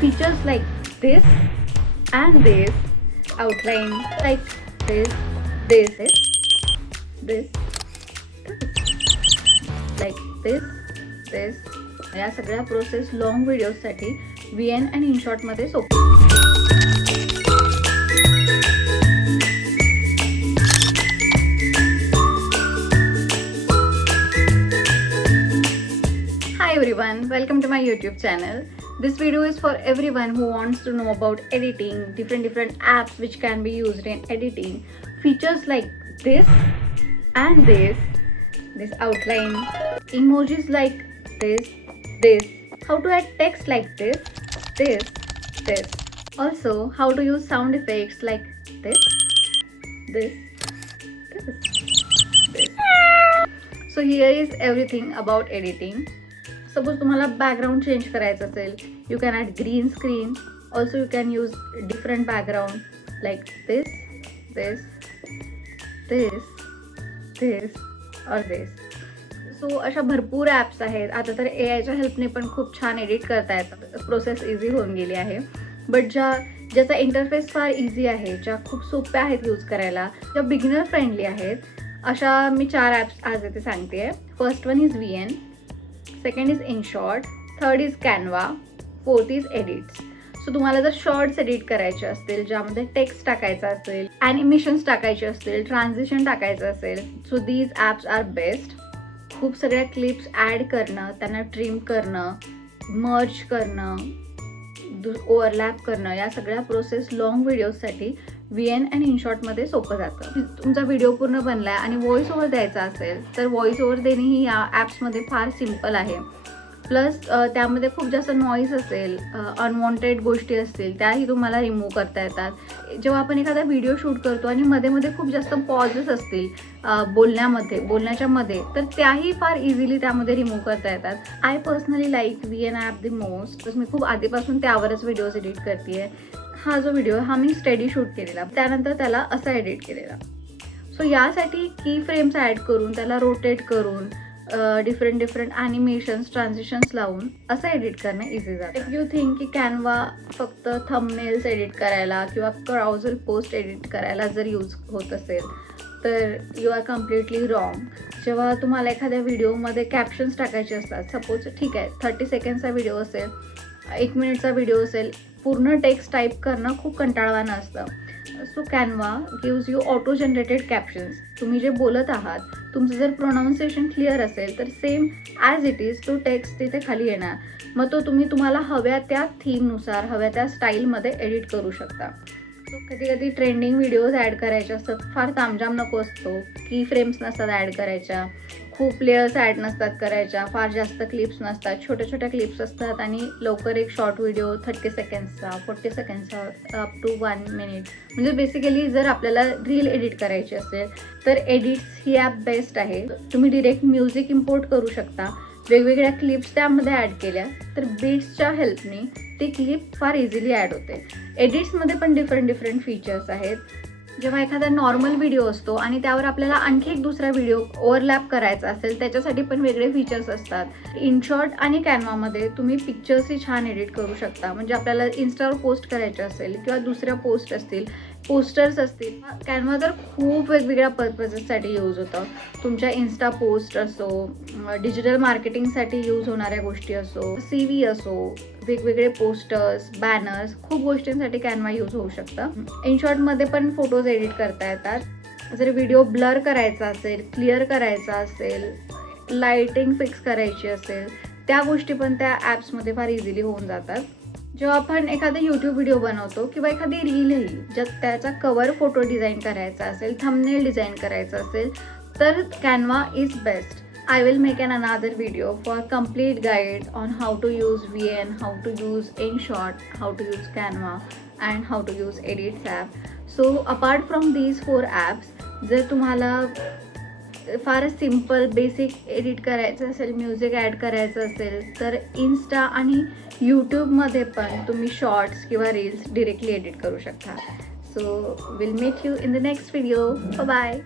features like this and this, outline like this, this, this, like this. या सगळ्या process long व्हिडिओसाठी VN आणि InShot मध्ये सोपं. Hi everyone, welcome to my YouTube channel. This video is for everyone who wants to know about editing, different apps which can be used in editing, features like this and this outline, emojis like this, how to add text like this, also how to use sound effects like this. So here is everything about editing. Suppose तुम्हाला background change करायचं असेल, you can add green screen. Also you can use different background like this or this. So अशा भरपूर apps आहेत. आता तर AIच्या हेल्पने पण खूप छान एडिट करता येतात. प्रोसेस इझी होऊन गेली आहे. बट ज्याचा इंटरफेस फार इझी आहे, ज्या खूप सोप्या आहेत यूज करायला, ज्या बिगिनर फ्रेंडली आहेत, अशा मी 4 ॲप्स आज इथे सांगते. First one is VN, second is InShot, third is Canva, fourth is edits. So तुम्हाला जर शॉर्ट्स एडिट करायचे असतील, ज्यामध्ये टेक्स्ट टाकायचा असेल, ॲनिमेशन्स टाकायचे असतील, ट्रान्झिशन टाकायचं असेल, so these apps are best. खूप सगळ्या क्लिप्स ॲड करणं, त्यांना ट्रिम करणं, मर्ज करणं, ओव्हरलॅप करणं, या सगळ्या प्रोसेस लॉंग व्हिडिओजसाठी VN आणि InShotमध्ये सोपं जातं. तुमचा व्हिडिओ पूर्ण बनला आहे आणि व्हॉइस ओव्हर द्यायचा असेल तर व्हॉइस ओव्हर देणेही या ॲप्समध्ये फार सिम्पल आहे. प्लस त्यामध्ये खूप जास्त नॉईज असेल, अनवॉन्टेड गोष्टी असतील, त्याही तुम्हाला रिमूव्ह करता येतात. जेव्हा आपण एखादा व्हिडिओ शूट करतो आणि मध्ये खूप जास्त पॉजेस असतील बोलण्याच्या मध्ये, तर त्याही फार इझिली त्यामध्ये रिमूव्ह करता येतात. I personally like VN app the most. मी खूप आधीपासून त्यावरच व्हिडिओज एडिट करते आहे. हा जो व्हिडिओ हा मी स्टडी शूट केलेला, त्यानंतर त्याला असा एडिट केलेला. सो यासाठी की फ्रेम्स ॲड करून, त्याला रोटेट करून, डिफरंट ॲनिमेशन्स, ट्रान्झिशन्स लावून असं एडिट करणं इझी जातं. इफ यू थिंक की कॅनवा फक्त थंबनेल्स एडिट करायला किंवा ब्राउझर पोस्ट एडिट करायला जर यूज होत असेल तर यू आर कम्प्लिटली रॉंग. जेव्हा तुम्हाला एखाद्या व्हिडिओमध्ये कॅप्शन्स टाकायचे असतात, सपोज ठीक आहे 30 सेकंडचा व्हिडिओ असेल, 1 मिनिटचा व्हिडिओ असेल, पूर्ण टेक्स्ट टाईप करणं खूप कंटाळवाणं असतं. So Canva gives you auto generated captions. तुम्ही जे बोलत आहात, तुमचं जर प्रोनाऊन्सिएशन क्लिअर असेल तर सेम ॲज इट इज तो टेक्स्ट तिथे खाली येणार. मग तो तुम्हाला हव्या त्या थीमनुसार, हव्या त्या स्टाईलमध्ये एडिट करू शकता. सो कधी ट्रेंडिंग व्हिडिओज ॲड करायचे असतात, फार तामजाम नको असतो, की फ्रेम्स नसतात ॲड करायच्या, खूप लेयर्स ॲड नसतात करायच्या, फार जास्त क्लिप्स नसतात, छोट्या क्लिप्स असतात आणि लवकर एक शॉर्ट व्हिडिओ 30 सेकंड्सचा, 40 सेकंड्सचा, अप टू 1 मिनिट. म्हणजे बेसिकली जर आपल्याला रील एडिट करायची असेल तर एडिट्स ही ॲप बेस्ट आहे. तुम्ही डिरेक्ट म्युझिक इम्पोर्ट करू शकता. वेगवेगळ्या क्लिप्स त्यामध्ये ॲड केल्या तर बीट्सच्या हेल्पने ती क्लिप फार इझिली ॲड होते. एडिट्समध्ये पण डिफरंट फीचर्स आहेत. जेव्हा एखादा नॉर्मल व्हिडिओ असतो आणि त्यावर आपल्याला आणखी एक दुसरा व्हिडिओ ओव्हरलॅप करायचा असेल, त्याच्यासाठी पण वेगळे फीचर्स असतात. InShot आणि कॅनवामध्ये तुम्ही पिक्चर्सही छान एडिट करू शकता. म्हणजे आपल्याला इन्स्टावर पोस्ट करायचे असेल किंवा दुसऱ्या पोस्ट असतील, पोस्टर्स असतील, कॅनवा तर खूप वेगवेगळ्या पर्पजेससाठी यूज होतं. तुमच्या इन्स्टा पोस्ट असो, डिजिटल मार्केटिंगसाठी यूज होणाऱ्या गोष्टी असो, CV असो, वेगवेगळे पोस्टर्स, बॅनर्स, खूप गोष्टींसाठी कॅनवा यूज होऊ शकतं. InShotमध्ये पण फोटोज एडिट करता येतात. जर व्हिडिओ ब्लर करायचा असेल, क्लिअर करायचा असेल, लाईटिंग फिक्स करायची असेल, त्या गोष्टी पण त्या ॲप्समध्ये फार इझिली होऊन जातात. जेव्हा आपण एखादा यूट्यूब व्हिडिओ बनवतो किंवा एखादी रीलही, ज्यात त्याचा कवर फोटो डिझाईन करायचा असेल, थंबनेल डिझाईन करायचं असेल, तर Canva is best. I will make another video for complete guide on how to use VN, how to use InShot, how to use Canva and how to use Edits app. So apart from these 4 apps, जर तुम्हाला फार simple basic edit करायचं असेल, music add करायचं असेल, तर Insta आणि यूट्यूबमध्ये पण तुम्ही शॉर्ट्स किंवा रील्स डिरेक्टली एडिट करू शकता. So will meet you in the next video. Bye.